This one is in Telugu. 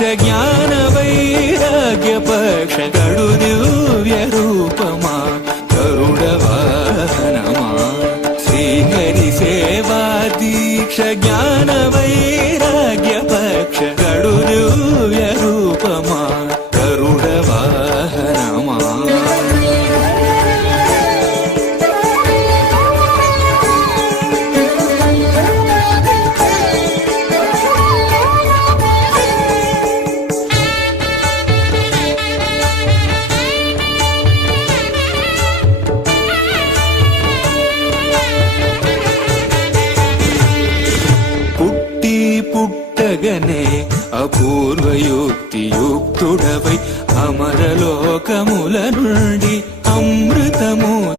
జ్ఞాన వైరాగ్య పక్ష గడు దివ్య రూపమా గరుడ వాహనమా శ్రీహరి సేవా దీక్ష జ్ఞాన వైరాగ్య పక్ష గడు దివ్య రూపమా గరుడ వాహనమా పుట్టగనే అపూర్వయుక్తి యుక్తుడవై అమరలోకముల నుండి